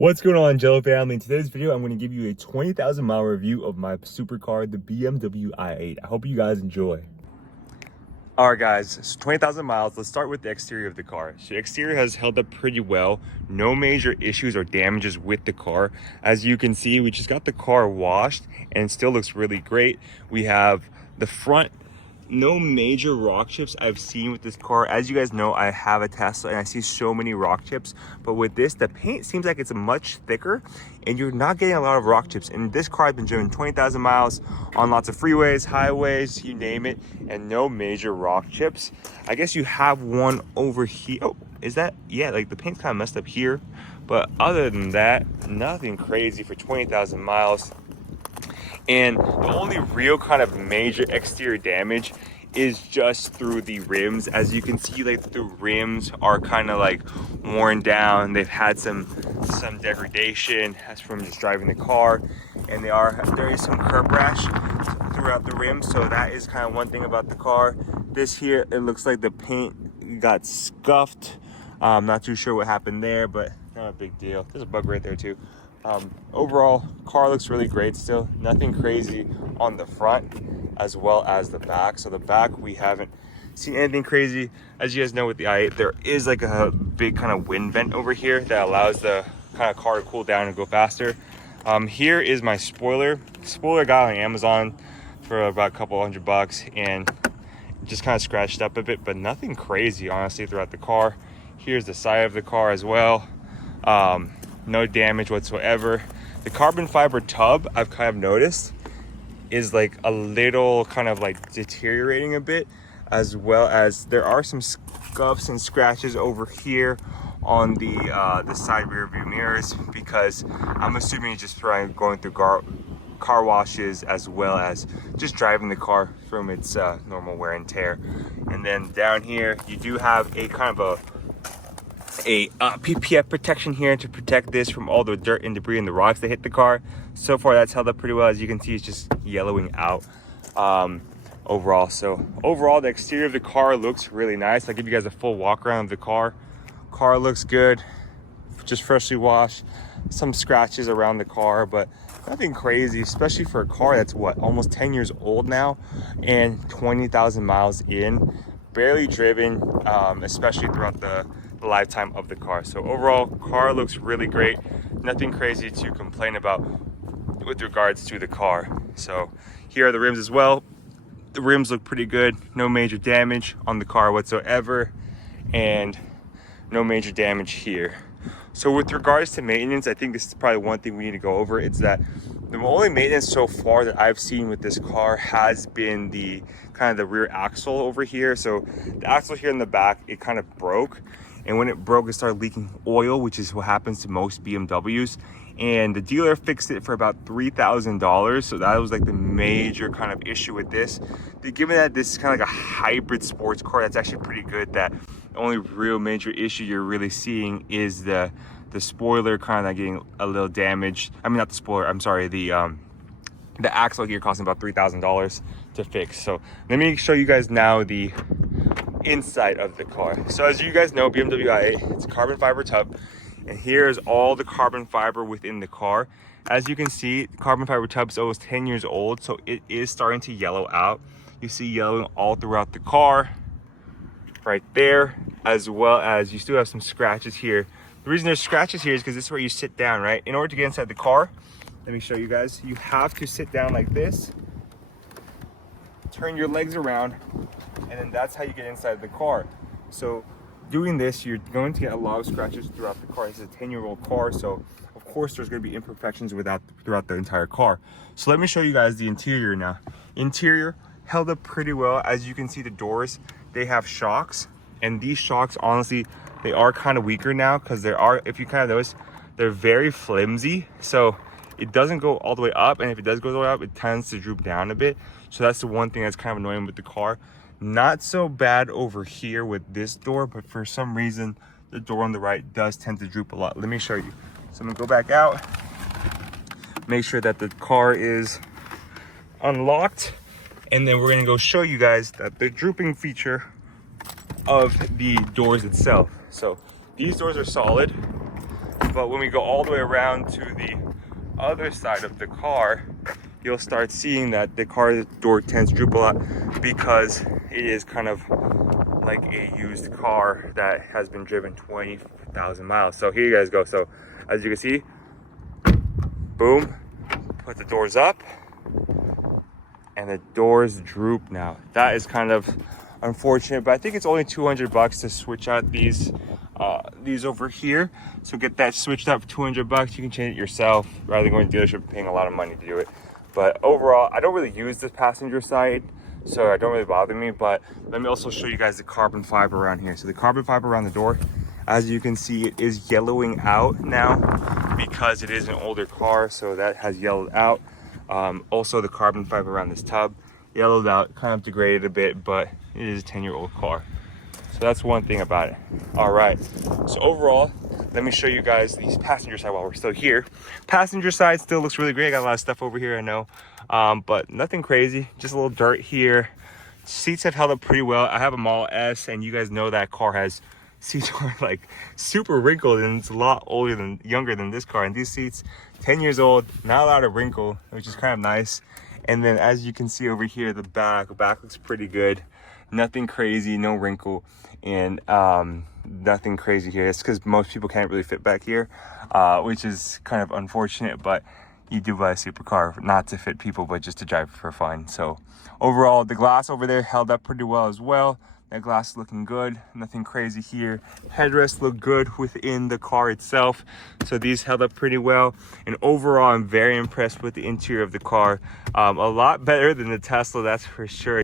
What's going on, Jello family? In today's video, I'm going to give you a 20,000 mile review of my supercar, the BMW i8. I hope you guys enjoy. All right, guys, so 20,000 miles. Let's start with the exterior of the car. So the exterior has held up pretty well. No major issues or damages with the car. As you can see, we just got the car washed and it still looks really great. We have the front. No major rock chips I've seen with this car. As you guys know, I have a Tesla and I see so many rock chips, but with this, the paint seems like it's much thicker and you're not getting a lot of rock chips. And this car has been driven 20,000 miles on lots of freeways, highways, you name it, and no major rock chips. I guess you have one over here. Oh, is that? Yeah, like the paint's kind of messed up here, but other than that, nothing crazy for 20,000 miles. And the only real kind of major exterior damage is just through the rims. As you can see, like the rims are kind of like worn down. They've had some degradation as from just driving the car, and there is some curb rash throughout the rims. So that is kind of one thing about the car. This here, it looks like the paint got scuffed. I'm not too sure what happened there, but not a big deal. There's a bug right there too. Overall, car looks really great still. Nothing crazy on the front as well as the back. So the back, we haven't seen anything crazy. As you guys know, with the i8, there is like a big kind of wind vent over here that allows the kind of car to cool down and go faster. Here is my spoiler. Spoiler got on Amazon for about a couple $100 and just kind of scratched up a bit, but nothing crazy honestly throughout the car. Here's the side of the car as well. No damage whatsoever. The carbon fiber tub, I've kind of noticed, is like a little kind of like deteriorating a bit, as well as there are some scuffs and scratches over here on the side rear view mirrors, because I'm assuming it's just probably going through car washes as well as just driving the car from its normal wear and tear. And then down here you do have a kind of a PPF protection here to protect this from all the dirt and debris and the rocks that hit the car. So far that's held up pretty well. As you can see, it's just yellowing out overall. So overall, the exterior of the car looks really nice. I'll give you guys a full walk around of the car. Car looks good, just freshly washed. Some scratches around the car, but nothing crazy, especially for a car that's what, almost 10 years old now and 20,000 miles in, barely driven, especially throughout the lifetime of the car. So overall, car looks really great. Nothing crazy to complain about with regards to the car. So here are the rims as well. The rims look pretty good. No major damage on the car whatsoever, and no major damage here. So with regards to maintenance, I think this is probably one thing we need to go over. It's that the only maintenance so far that I've seen with this car has been the kind of the rear axle over here. So the axle here in the back, it kind of broke. And when it broke, it started leaking oil, which is what happens to most BMWs. And the dealer fixed it for about $3,000. So that was like the major kind of issue with this. Given that this is kind of like a hybrid sports car, that's actually pretty good. That the only real major issue you're really seeing is the spoiler kind of getting a little damaged. I mean, not the spoiler, I'm sorry, the axle here costing about $3,000 to fix. So let me show you guys now the inside of the car. So as you guys know, BMW i8, it's a carbon fiber tub, and here's all the carbon fiber within the car. As you can see, the carbon fiber tub is almost 10 years old, so it is starting to yellow out. You see yellowing all throughout the car right there, as well as you still have some scratches here. The reason there's scratches here is because this is where you sit down, right? In order to get inside the car, let me show you guys, you have to sit down like this, turn your legs around, and then that's how you get inside the car. So doing this, you're going to get a lot of scratches throughout the car. This is a 10-year-old car, so of course there's going to be imperfections throughout the entire car. So let me show you guys the interior now. Interior held up pretty well. As you can see, the doors, they have shocks, and these shocks, honestly, they are kind of weaker now, because if you kind of notice, they're very flimsy. So it doesn't go all the way up, and if it does go all the way up, it tends to droop down a bit. So that's the one thing that's kind of annoying with the car. Not so bad over here with this door, but for some reason the door on the right does tend to droop a lot. Let me show you. So I'm gonna go back out, make sure that the car is unlocked, and then we're gonna go show you guys that the drooping feature of the doors itself. So these doors are solid. But when we go all the way around to the other side of the car, you'll start seeing that the car door tends to droop a lot because it is kind of like a used car that has been driven 20,000 miles. So here you guys go. So as you can see, boom, put the doors up and the doors droop now. That is kind of unfortunate, but I think it's only 200 bucks to switch out these over here. So get that switched up for 200 bucks. You can change it yourself rather than going to the dealership and paying a lot of money to do it. But overall, I don't really use the passenger side, so it don't really bother me. But let me also show you guys the carbon fiber around here. So the carbon fiber around the door, as you can see, it is yellowing out now because it is an older car, so that has yellowed out. Also the carbon fiber around this tub yellowed out, kind of degraded a bit, but it is a 10-year-old car. So that's one thing about it. All right, so overall, let me show you guys these passenger side while we're still here. Passenger side still looks really great. I got a lot of stuff over here, I know, but nothing crazy, just a little dirt here. Seats have held up pretty well. I have a Model S, and you guys know that car has seats are like super wrinkled, and it's a lot younger than this car. And these seats, 10 years old, not a lot of wrinkle, which is kind of nice. And then as you can see over here, the back looks pretty good. Nothing crazy, no wrinkle, and nothing crazy here. It's because most people can't really fit back here, which is kind of unfortunate, but you do buy a supercar not to fit people, but just to drive for fun. So overall, the glass over there held up pretty well as well. That glass is looking good, nothing crazy here. Headrests look good within the car itself. So these held up pretty well. And overall, I'm very impressed with the interior of the car. A lot better than the Tesla, that's for sure.